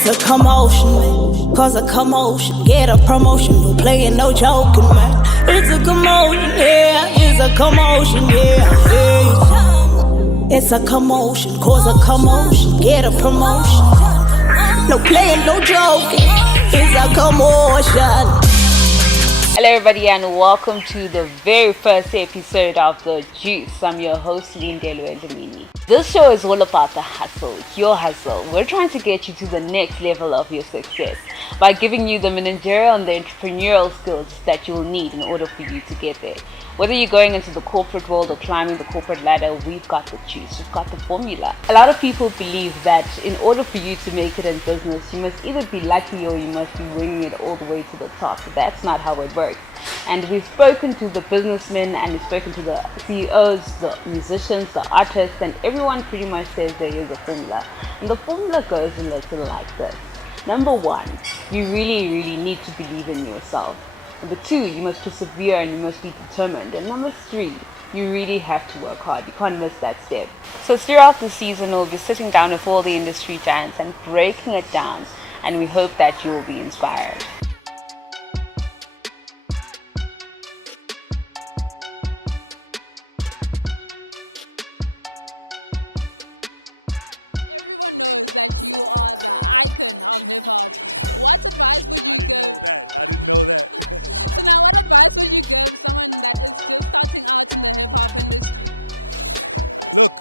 It's a commotion, man. Cause a commotion, get a promotion. No playing, no joking, man. It's a commotion, yeah. It's a commotion, yeah. It's a commotion, cause a commotion, get a promotion. No playing, no joking. It's a commotion. Hello everybody and welcome to the very first episode of The Juice. I'm your host Lindelo Eldamini. This show is all about the hustle, your hustle. We're trying to get you to the next level of your success by giving you the managerial and the entrepreneurial skills that you'll need in order for you to get there. Whether you're going into the corporate world or climbing the corporate ladder, we've got the juice, we've got the formula. A lot of people believe that in order for you to make it in business, you must either be lucky or you must be winging it all the way to the top. That's not how it works. And we've spoken to the businessmen and we've spoken to the CEOs, the musicians, the artists, and everyone pretty much says there is a formula. And the formula goes a little like this. Number one, you really need to believe in yourself. Number two, you must persevere and you must be determined. And number three, you really have to work hard. You can't miss that step. So throughout the season, we'll be sitting down with all the industry giants and breaking it down. And we hope that you will be inspired. Everyone knows that you are the icon of hip-hop. What advice would you give? I didn't know that. So now what advice would you give someone that is just starting out in the hip-hop industry? Look,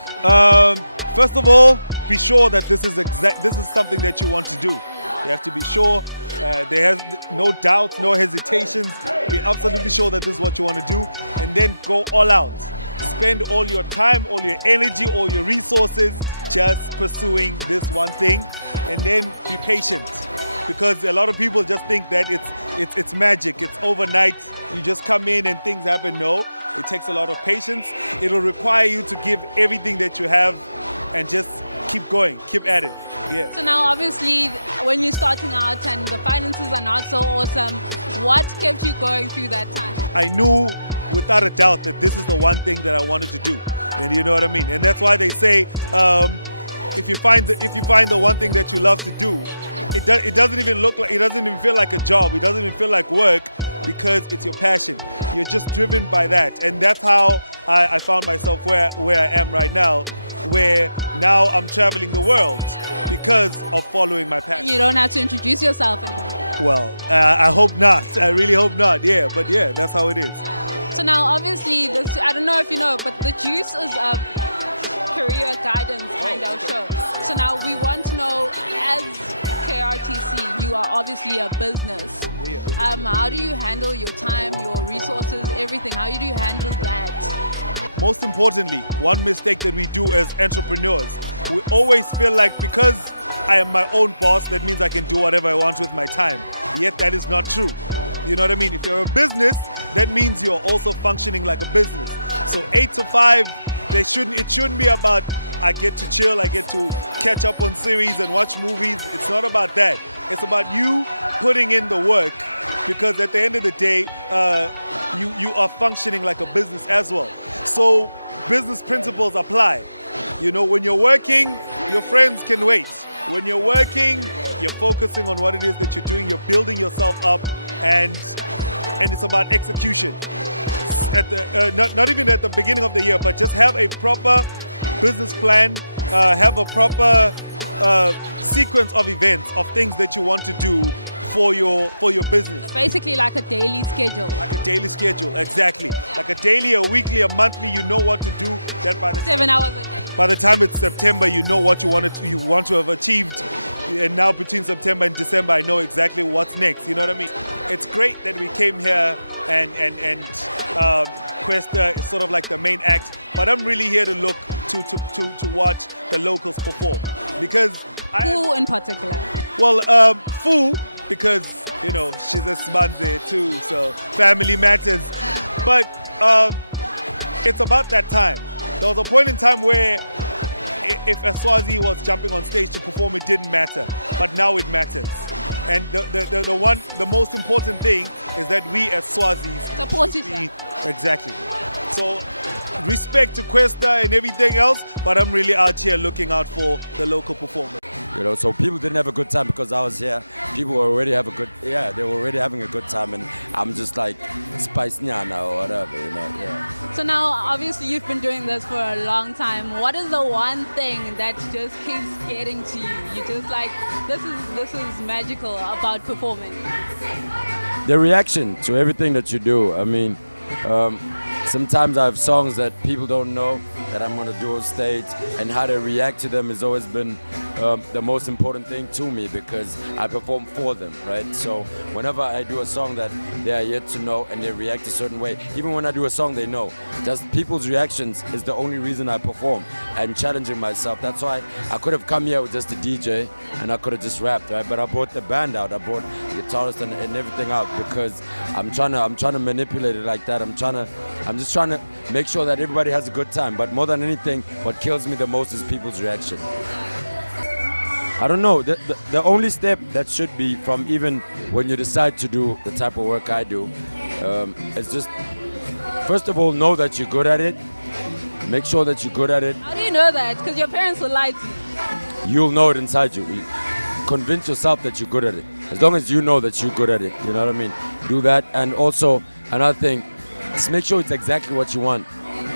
first of all, be sure that this is something that you want to do. You have to be sure. There has no doubts, no hesitations. Be absolutely sure that this is what you want to do, and then go all out. Spend all your time, all your energy, all your resources just pursuing this one thing, and then be patient, because a lot of people just think that it's magic, it's overnight, you just come in and things happen. No, it takes a lot of patience. It'll require you to give everything that you have and just keep going, keep at it. Yeah. So now obviously when you're starting out and the finances are not so awesome, what kept you going through that time? I knew without a doubt that this is the one thing that I wanted to do, and you know what I mean. And that's why they say if you find the one thing that you love to do, it doesn't even feel like a job. It doesn't even feel like work, because it's your passion. You're just driven by that, and that's how I found myself where I am right now, where now I'm traveling the world because of following my passion. You don't have to introduce yourself anymore. Well, I hope not. I really hope not. Yeah, but yeah, that's how it is. So now obviously, I don't know if you know, but The Juice is a career guidance kind of show. So now we want to know, as KRTC, you are obviously a business. Yeah. How do you handle your time, your resources, everything? How do you handle that? Most importantly, one mistake that we do as entrepreneurs, we always feel like because I am my own boss, that means I can do whatever I want with my time. Yet that is not true. You know what I mean? If you're a business, that means you're also functioning like a business. So 8 to 5, it shouldn't be about I get to chill, I get to catch up on series and watch movies. It's not about that. It's about you putting in the work, because at the end of the day, you are functioning like a business as well. So business principles apply. You know, when you're working, your friends can wait. When you're working, you're focusing on what it is that you're doing. You're building yourself up, and it's about execution. At the not even at the beginning of the year, but just have a proper business plan. Have a proper sequence of events, of things that you want to do for your business. Basically like a daily schedule. Like a daily schedule, exactly. Like a daily, a weekly, a monthly. You know what to do. That by the 7 hours a day. By the time it's September, you know what you want to have achieved. And now between September and December, I know exactly what's next. You know what I mean? It's great that we came here and Kwesta is sort of like the main act, but I'm really here to look to watch the locals perform, because Who in particular? Well, Fu, because you know she's a Sbanze too, so family matters. But it's about that time. There was a point in time where if a Swazi was jumping on stage to perform, it didn't matter, but now it matters. And the most important thing is that we as Swazis support each other. Exactly. So respect to Kwesta and everything else, but I'm really out here looking out for the local performers. You know, so people didn't have a good time because I was here. People were already they were already having a good time, and I'm just like spice nyana or whatever, you know. Yeah. So now, obviously, you've been doing this for a long time. What is the one thing that just keeps getting to you? You just like, this is magical about performing. The reaction to everything that you do. I mean, sometimes I have songs that people don't know that I'm gonna do on stage, and how they react to them has always been the most important thing to me, because I perform for them, right? So whenever I do a song that they are yet to know and they react a certain way, even when I do a song they know, just people's reactions is the only reason I perform. I'm challenging myself. That's why I could have come here with just a DJ and I could have just rapped, right? But I brought the band out, I brought the guitarist and everything out, because I'm trying to manipulate it like that. I'm just trying to make sure that everybody has a good time. But more than anything, what kills me the most is people's reaction. I don't know. The only step that should be from even when you decide to do the type of work I do, is just, first of all, know that you're good at it. Make sure that you're good at it. How do you know that? Because your parents will lie to you. You'll know it inside you. Convince yourself that you're good at it. As long as you know that you're good at it, you know what I mean? Do that. And also, another thing, just make sure it's exactly what you want.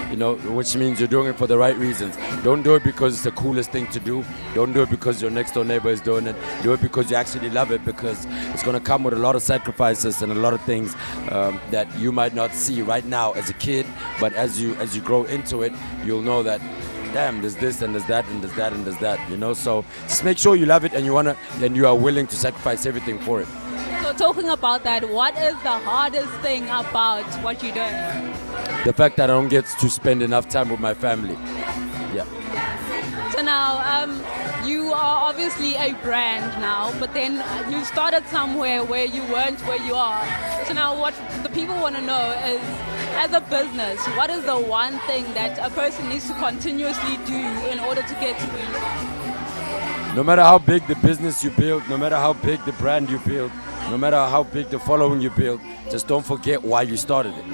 You know, which means you're doing it for the right reasons. Don't do it because it's the coolest thing to do. Don't do it because your next door neighbor is doing it. Do it because you actually love it, because it's going to come with a lot of sacrifices and a lot of things that you might not see right now as a kid. But as you grow into it, you'll know that, damn, there's this and there's that and there's that and there's that. You know, so just make sure you love it and you are willing to sacrifice everything for it. So talking about that, what is the hardest thing about what you're doing? The fact that I don't get to spend enough time with my family. Yeah. So now, you are obviously a brand now, but then you started somewhere where you weren't where you are. So now what the people want to know is, as a business, what is the one thing that a person needs to continuously do in order to get to where you are? No matter how big the business you build, no matter how big the brand you build, no matter how big the following you build, just don't forget why you started it.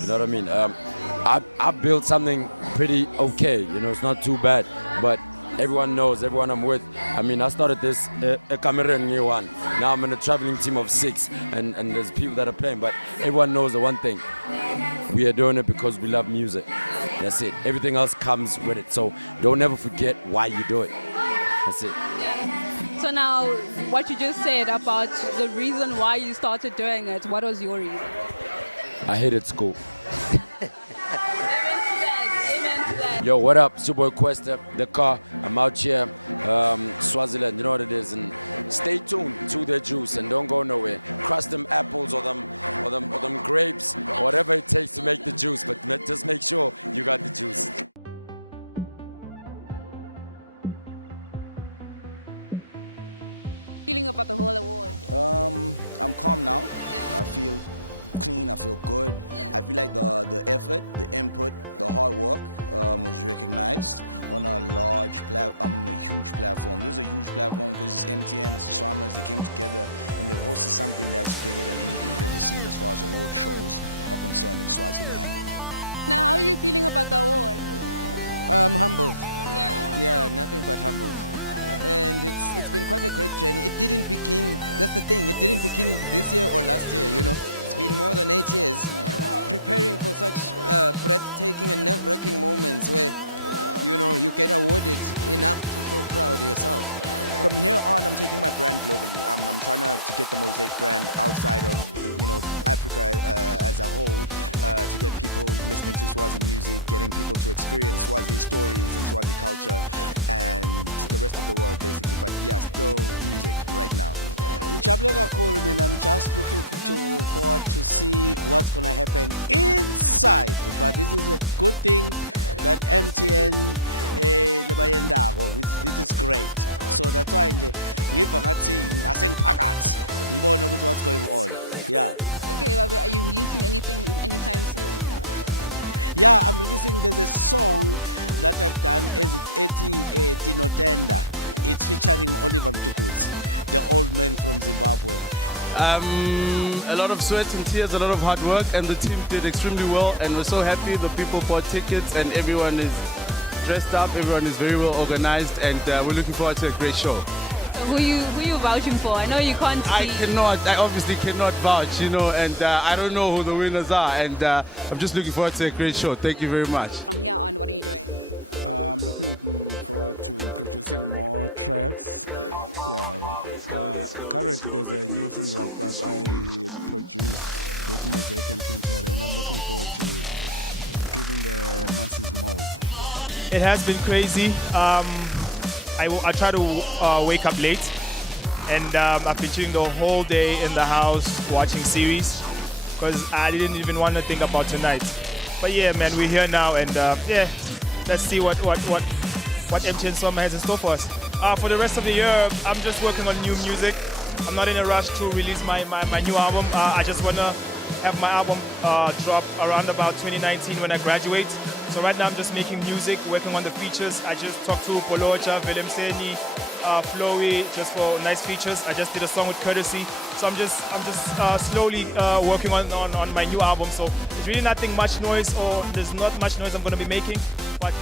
You know what I mean? I built something pretty okay. You know, it's not too bad, but everyone knows, everyone I'm with. I mean, I started this a Cameroon year one. Now I'm in a traveling team of 6, and there's people that are playing. But everyone knows the one thing: we are doing it because we love music. That's it. Everything else comes with it. So don't ever forget why you do it. That's it. So now, what you just said about the reason why you started doing it, what was your reason? I hated school. Amen to that. Yo, what up? It's your boy Questa, the car. I'm out here, Swaziland, you know what it is. And stay tuned to the juice and don't go nowhere. Crush them apples or them grapes, or whatever it takes to make the juice. But just make sure you got the juice. Feeling about the whole award? I'm calm now. I feel clean, I feel good. I feel like the effort, the input, the hard work was recognized on a huge platform. This is a huge platform because it's MTN, it's the Swamas, they came together and they hosted something that's bigger than anything we've ever seen as far as award shows are concerned in Swaziland. Now, how are you feeling about the award? Humbled. Yeah. Yeah, nothing but humbled. And it's been quite a great journey. It didn't begin, that's the thing, it didn't begin this year or last year, you know. It's been more than 8 years preparing for such breathtaking and nerve-wracking moments where, you know, you get awarded enough to feel proud of yourself. From here on, I'm taking my brand globally. I'm trying to get the Mosaic brand outside of, you know, Africa as a whole, to get people listening to Swazi music, getting people to experience Swazi stories and Swazi culture, and the rest of the world basically. But yeah, still music right now. Ngijabule kakhulu mina. I'm just looking forward to see what's going to happen inside. But this is a good thing that MTN lebayendako. This is great. So that's why nje ngiva ngathi ngasengiphakathi ngibona ukuthi what's going on. Yeah. Okay, Babe, are you releasing anything anytime soon? Yeah, I'm releasing, there's a song that I've done as Eti Tinotenda. It's featuring Oliver Mtukudzi, the old man from Zimbabwe. A lot of sweat and tears, a lot of hard work, and the team did extremely well, and we're so happy. The people bought tickets and everyone is dressed up, everyone is very well organized, and we're looking forward to a great show. Who you vouching for? I know you can't see. I obviously cannot vouch, and I don't know who the winners are, and I'm just looking forward to a great show. Thank you very much. From here on, what are you doing? I'm looking forward to producing more tracks. Yeah. Currently, there's a new single I produced with Mosaic and King Terry, and I'm looking forward to giving the masses more. It has been crazy. I try to wake up late, and I've been chilling the whole day in the house watching series because I didn't even want to think about tonight. But yeah, man, we're here now, and let's see what MTN Summer has in store for us. For the rest of the year, I'm just working on new music. I'm not in a rush to release my new album. I just want to have my album drop around about 2019 when I graduate. So right now I'm just making music, working on the features. I just talked to Polocha, Willem Seni, Flowy, just for nice features. I just did a song with Courtesy. So I'm just slowly working on my new album. So there's really nothing much noise, or there's not much noise I'm going to be making. But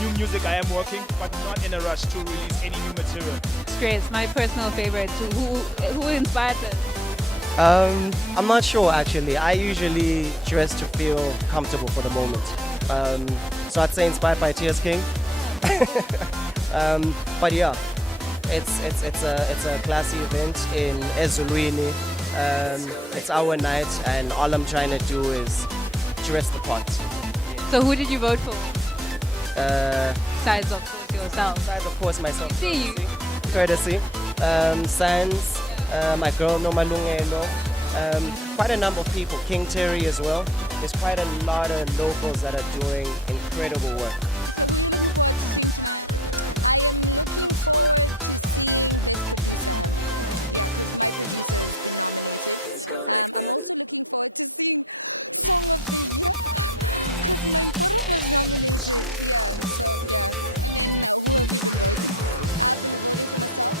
new music I am working, but not in a rush to release any new material. It's great. It's my personal favorite. Who inspired this? I'm not sure actually. I usually dress to feel comfortable for the moment. So I'd say inspired by Tears King. But yeah, it's a classy event in Ezulwini. It's our night, and all I'm trying to do is dress the part. So who did you vote for? Besides of course yourself. Besides of course myself. See you. Courtesy. Sans, my girl Noma Lungelo. Quite a number of people. King Terry as well. There's quite a lot of locals that are doing incredible work. So who are you looking forward to seeing tonight? I am looking forward to seeing Best Producer. Yeah, because my producer has been nominated. I'm also looking forward to seeing Song of the Year because my Mporo was nominated. Yeah, so yeah. And then who have you been voting? I've been voting for myself.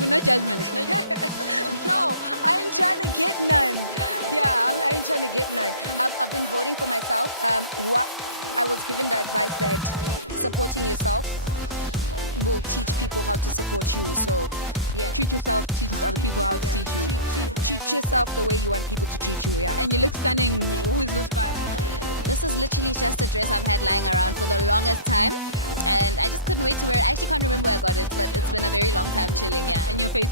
No judgment. No, I ain't trying to get none. Yeah, I ain't trying to get none. I've been voting for myself. I was given the advice that supporting yourself will teach people how to support you. So, yeah. Treat yourself teaches other people how to teach you. Treat yourself the way you want people to treat you, yeah. And you look stunning. Who is this by? This is literally just a dress I've had lying around for the longest time. And I just couldn't wait to wear it. I actually can't remember where I got it, but it's been a very long time chilling, yeah. And your face?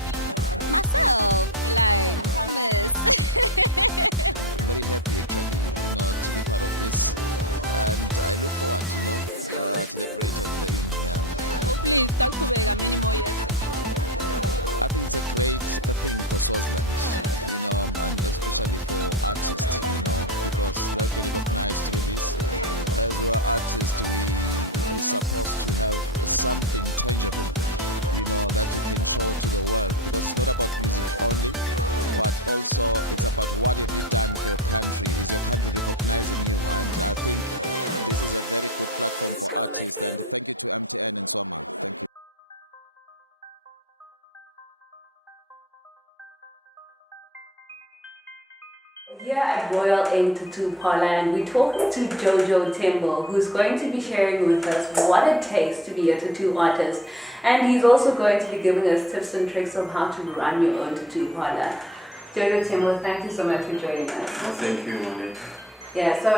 Myself. You're lying. Promise. Very happy actually, to be part of this. And I look forward, to the parade of the evening, yeah. Hopefully, Takubega many more years. I think it's a great thing for Swaziland, and especially for artists, because they'll be recognized through this. As we are artists, we're supposed to have something tangible, that you can show to the world, because it's not about music only, but also it's about what have you done for your country. Is your country recognizing you? And I think this is a very good platform for artists, and thank you to MTN and Soma. Thank you. Here at Royal Tattoo Parlor, and we're talking to Jojo Tembo, who's going to be sharing with us what it takes to be a tattoo artist, and he's also going to be giving us tips and tricks of how to run your own tattoo parlor. Jojo Tembo, thank you so much for joining us. Oh, thank you, Monique. Yeah, so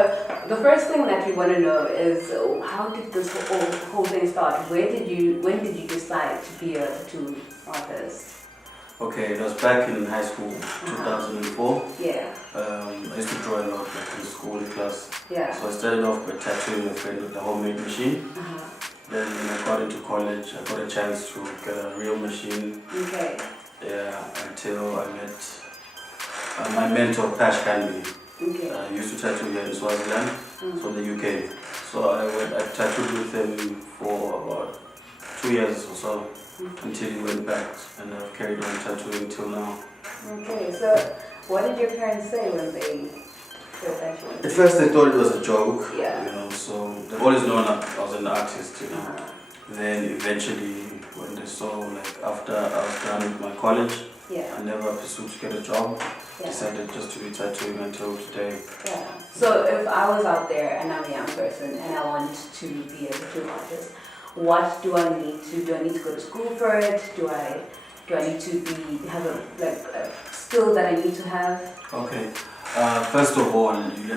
the first thing that we want to know is how did this whole thing start? When did you decide to be a tattoo artist? Okay, it was back in high school, 2004. Yeah. I used to draw a lot, like in school, in class. Yeah. So I started off by tattooing a friend with a homemade machine. Then when I got into college, I got a chance to get a real machine. Okay. Yeah, until I met my mentor, Pash Canby. Okay. I used to tattoo here in Swaziland, from the UK. So I tattooed with him for about 2 years or so. Until he went back, and I've carried on tattooing till now. Okay, so what did your parents say when they heard that you wanted to? At first they thought it was a joke, yeah. So they've always known I was an artist, Then eventually when they saw, like after I was done with my college, I never pursued to get a job, decided just to be tattooing until today. Yeah. So if I was out there and I'm a young person and I want to be a tattoo artist, what do I need to? Do I need to go to school for it? Do I need to have a skill that I need to have? Okay. First of all, you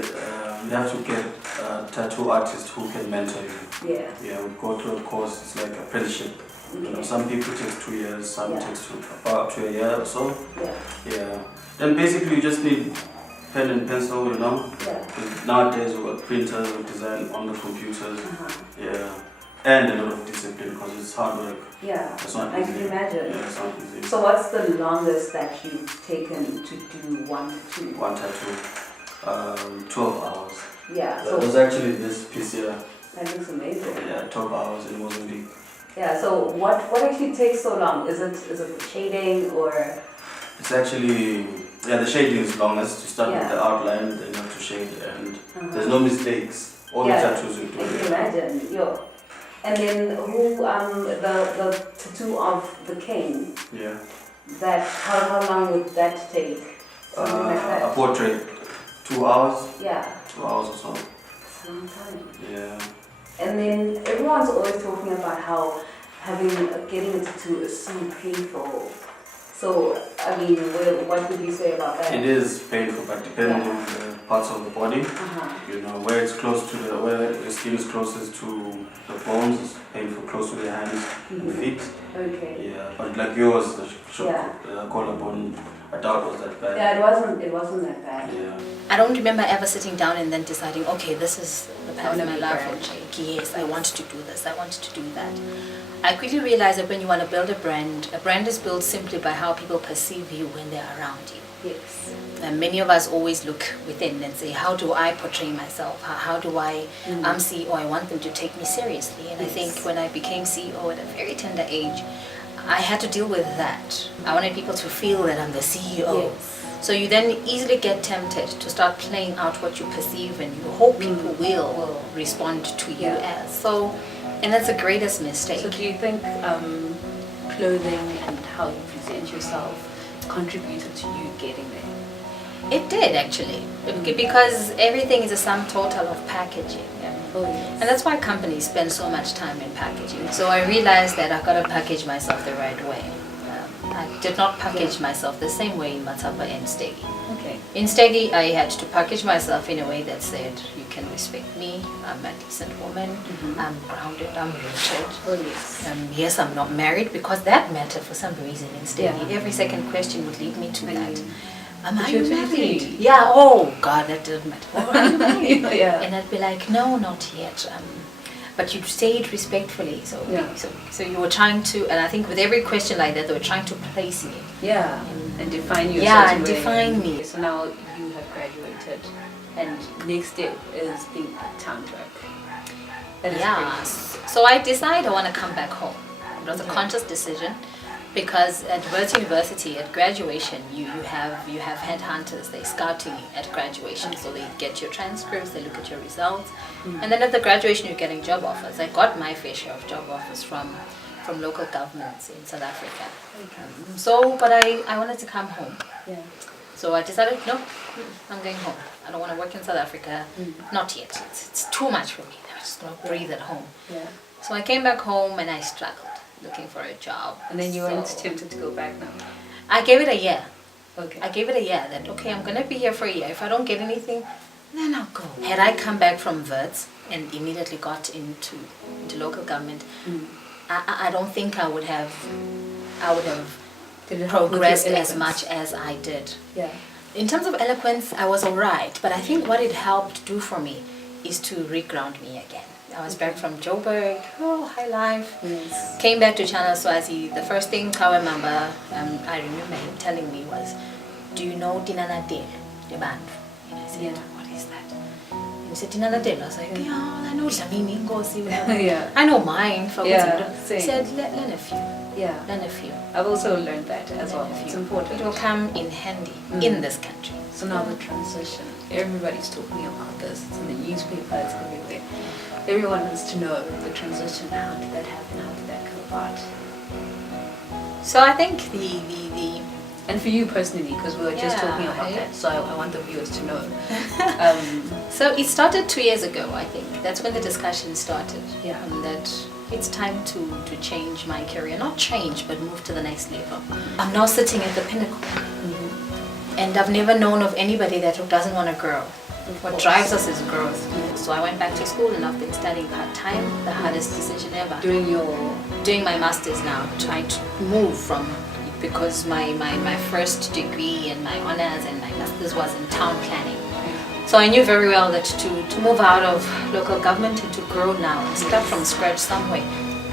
have to get a tattoo artist who can mentor you. Yeah. Yeah, we go through a course. It's like apprenticeship. You know, some people takes 2 years, some takes about up to a year or so. Yeah. Yeah. Then basically you just need pen and pencil, you know. Yeah. 'Cause nowadays we got printers, we design on the computers. Yeah. And a lot of discipline because it's hard work. Yeah. It's not I easy. can imagine. Yeah, it's not easy. So what's the longest that you've taken to do one tattoo? One tattoo. 12 hours. Yeah. That was actually this piece here. That looks amazing. Yeah, 12 hours in Mozambique. Yeah. So what actually takes so long? Is it the shading or? It's actually, the shading is longest. You start with Yeah. the outline, then you have to shade, and there's no mistakes. All the tattoos you do. I can imagine. Yo. And then who the tattoo of the king? Yeah. That how long would that take? Something like that. A portrait, 2 hours. Yeah. 2 hours or so. It's a long time. Yeah. And then everyone's always talking about how getting a tattoo is so painful. So I mean, what would you say about that? It is painful, but depending on the parts of the body, you know, where it's close to where the skin is closest to the bones, is painful, close to the hands and feet. Okay. Yeah, but like yours, the collarbone, I doubt was that bad. Yeah, it wasn't that bad. Yeah. I don't remember ever sitting down and then deciding, okay, this is the path wanna my be life brand. will take. Yes, I want to do this, I want to do that. I quickly realized that when you want to build a brand is built simply by how people perceive you when they're around you. Yes. And many of us always look within and say, how do I portray myself? How do I'm CEO, I want them to take me seriously. And I think when I became CEO at a very tender age, I had to deal with that. I wanted people to feel that I'm the CEO. So you then easily get tempted to start playing out what you perceive and you hope people will respond to you as. So, and that's the greatest mistake. So do you think clothing and how you present yourself contributed to you getting there? It did actually, because everything is a sum total of packaging. And that's why companies spend so much time in packaging. So I realized that I've got to package myself the right way. I did not package myself the same way in Matapa and Stegi. Okay. In Stegi, I had to package myself in a way that said, you can respect me, I'm a decent woman, I'm grounded, I'm rooted. Oh, yes. Yes, I'm not married, because that mattered for some reason in Stegi. Yeah. Every second question would lead me to that. Am But I you're married? 23. Yeah, oh God, that didn't matter. Oh, are you married? Yeah. And I'd be like, no, not yet. But you say it respectfully. So you were trying to, and I think with every question like that, they were trying to place me. Yeah, and define you. Yeah, and define me. So now you have graduated, and next step is being part-time work. That is Yeah. So I decided I want to come back home. It was a conscious decision. Because at Wits University, at graduation, you have headhunters. They scout you at graduation, so they get your transcripts, they look at your results, and then at the graduation you're getting job offers. I got my fair share of job offers from local governments in South Africa. But I wanted to come home. Yeah. So I decided, no, I'm going home. I don't want to work in South Africa. Not yet. It's too much for me. I just want to breathe at home. Yeah. So I came back home and I struggled looking for a job. And then you weren't tempted to go back now? I gave it a year. Okay. I gave it a year that, okay, I'm going to be here for a year. If I don't get anything, then I'll go. Had I come back from Wits and immediately got into local government, I don't think I would have progressed as much as I did. Yeah. In terms of eloquence, I was alright, but I think what it helped do for me is to reground me again. I was back from Joburg, high life. Yes. Came back to Channel Swazi. The first thing I remember him telling me was, do you know Tinana Dale, the band? And I said, what is that? And he said, Tinana Dale. I was like, yeah, I know Dlamini Ngosi. Yeah. I know mine. Yeah, He said, learn a few. Yeah. Learn a few. I've also learned that as well. It's important. It will come in handy in this country. So now the transition. Everybody's talking about this. It's in the newspaper, it's everywhere. Everyone wants to know the transition. How did that happen? How did that come about? So I think and for you personally, because we were just talking about that, so I want the viewers to know. So it started 2 years ago, I think. That's when the discussion started. Yeah. That it's time to change my career. Not change, but move to the next level. I'm now sitting at the pinnacle. And I've never known of anybody that doesn't want to grow. What drives us is growth. So I went back to school and I've been studying part-time, the hardest decision ever. Doing my master's now, trying to move from, because my first degree and my honors and my master's was in town planning. So I knew very well that to move out of local government and to grow now and start from scratch somewhere,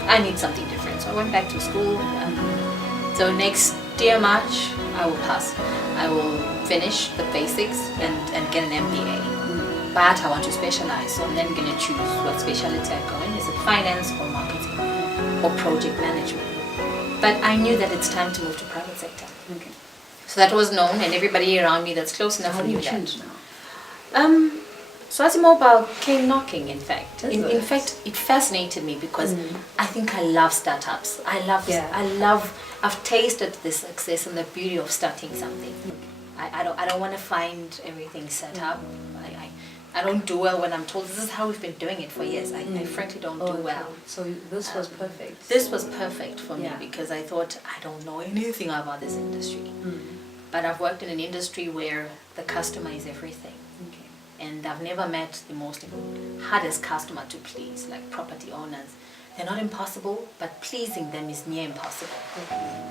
I need something different. So I went back to school. So next year, March, I will pass. I will finish the basics and get an MBA. But I want to specialize, so I'm then going to choose what specialty I go in. Is it finance or marketing or project management? But I knew that it's time to move to private sector. Okay. So that was known, and everybody around me that's close enough knew that. Swazi Mobile came knocking, in fact. In fact, it fascinated me because I think I love startups. I've tasted the success and the beauty of starting something. I don't want to find everything set up. I don't do well when I'm told this is how we've been doing it for years. I frankly don't do well. So this was perfect. This was perfect for me because I thought I don't know anything about this industry. But I've worked in an industry where the customer is everything. And I've never met the most hardest customer to please, like property owners. They're not impossible, but pleasing them is near impossible.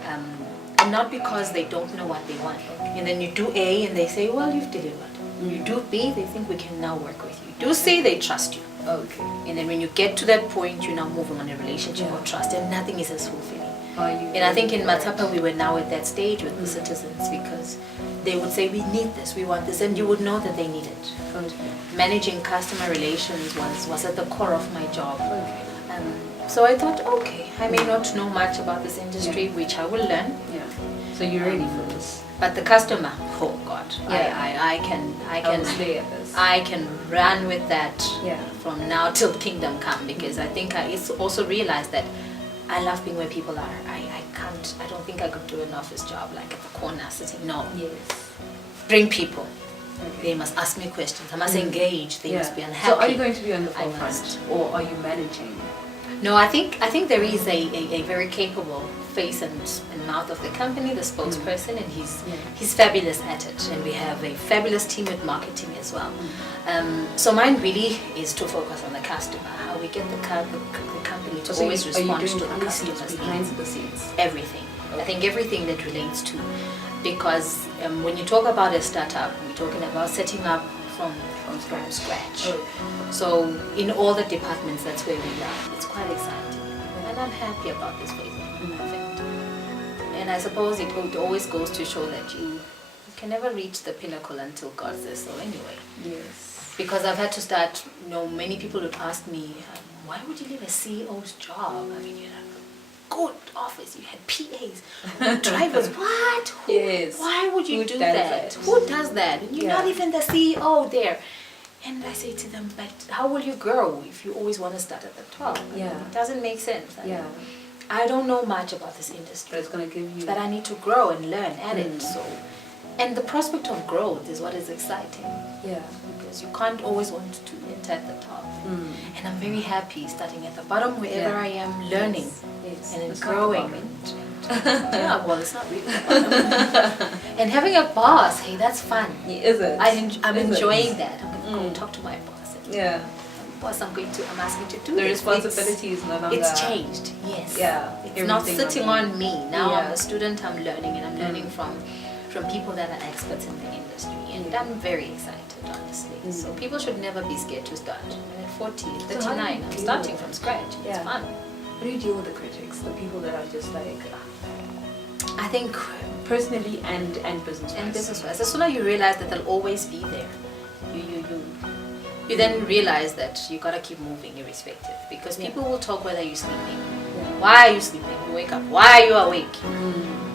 And not because they don't know what they want. And then you do A and they say, well, you've delivered. You do B, they think we can now work with you. Do C, they trust you. Okay. And then when you get to that point, you're now moving on a relationship of trust, and nothing is as fulfilling. And I think in Matapa we were now at that stage with the citizens because they would say, we need this, we want this, and you would know that they need it. Managing customer relations was at the core of my job. So I thought, okay, I may not know much about this industry, which I will learn. So you're ready for this? But the customer, oh God, I can run with that from now till kingdom come, because I think I also realized that I love being where people are. I don't think I could do an office job like at the corner sitting. No. Yes. Bring people. They must ask me questions. I must engage. They must be unhappy. So are you going to be on the forefront, or are you managing? No, I think there is a very capable face and mouth of the company, the spokesperson, and he's fabulous at it. And we have a fabulous team with marketing as well. So mine really is to focus on the customer, how we get the company to always respond to the customer's needs. Everything. I think everything that relates to, because when you talk about a startup, we're talking about setting up from scratch. So in all the departments, that's where we are. It's quite exciting, and I'm happy about this phase of it. And I suppose it always goes to show that you can never reach the pinnacle until God says so. Anyway. Yes. Because I've had to start. Many people would ask me, why would you leave a CEO's job? I mean, you know, good office, you had PAs, drivers, what? Yes. Why would you do that? Who does that? And you're not even the CEO there. And I say to them, but how will you grow if you always want to start at the top? It doesn't make sense. I don't know much about this industry. But it's going to give you... But I need to grow and learn at it. So, and the prospect of growth is what is exciting. Because you can't always want to enter at the top. And I'm very happy starting at the bottom, wherever I am, learning and growing. Well, it's not really the bottom. And having a boss, hey, that's fun. Is it? I'm enjoying that. I'm going to go talk to my boss. Boss, I'm asking to do the responsibility is no longer... It's changed, yes. It's not sitting on me. Now I'm a student, I'm learning, and I'm learning from people that are experts in the industry. And I'm very excited, honestly. So people should never be scared to start. I'm at 40, 39, I'm starting from scratch. It's fun. How do you deal with the critics, the people that are just like... I think... Personally and business-wise. And business-wise. As soon as you realize that they'll always be there, you then realize that you gotta keep moving irrespective. Because people will talk whether you're sleeping. Why are you sleeping? You wake up. Why are you awake?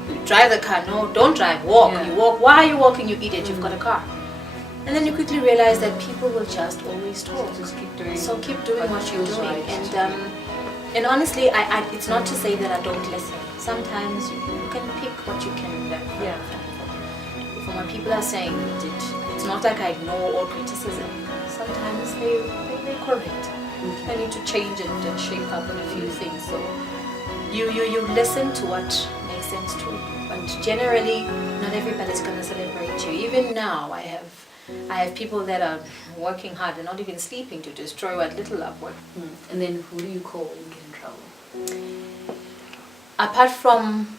You drive the car. No, don't drive. Walk. You walk. Why are you walking? You idiot. You've got a car. And then you quickly realize that people will just always talk. Just keep doing. So keep doing what you're doing. And honestly, it's not to say that I don't listen. Sometimes you can pick what you can learn. From what people are saying, it's not like I ignore all criticism. Sometimes they're correct. I need to change and shape up on a few things. So you listen to what makes sense to you. But generally, not everybody's going to celebrate you. Even now, I have people that are working hard and not even sleeping to destroy what little I've worked. And then who do you call when you get in trouble? Apart from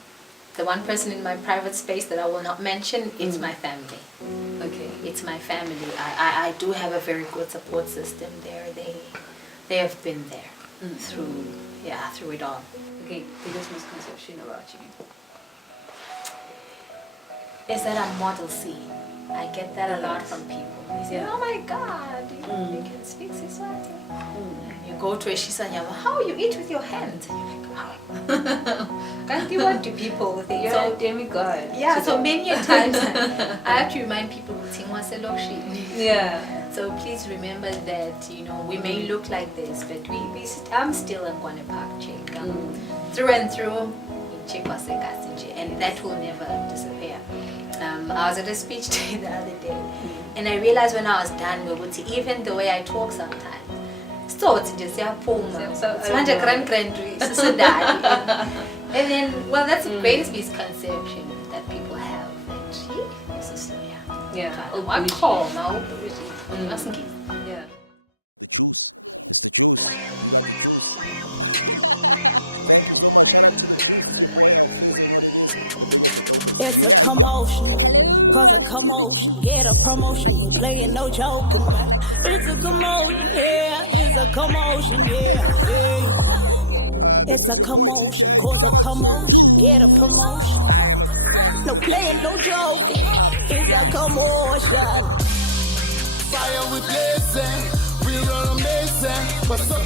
the one person in my private space that I will not mention, it's my family. Okay. It's my family. I do have a very good support system there. They have been there through it all. Okay, biggest misconception about you? Is that I'm model C. I get that a lot from people. They say, oh my God, you can speak Siswati. You go to a Shisanyama, how you eat with your hands? And you're like, wow. Can't you what do people think? You're a demigod. Yeah, so many a times I have to remind people, yeah. So please remember that, we may look like this, but I'm still a Ngwane Park chick. Through and through, and that will never disappear. I was at a speech day the other day, and I realized when I was done with it, even the way I talk sometimes, so it's just and then, well, that's the greatest misconception that people have. I'm calm now. The juice. It's the juice. You got the juice. Thank you so much. Shout out to the juice. It's your boy Alfiz, and what it is, the biggest, the dopest. Yeah. Hello to the juice. Are you juicy? Like the Swazi sauce juicy? Hello. Okay. This is your boy TK. Shout out to the juice. I am obsessed with the juice. Obsessed. What's up,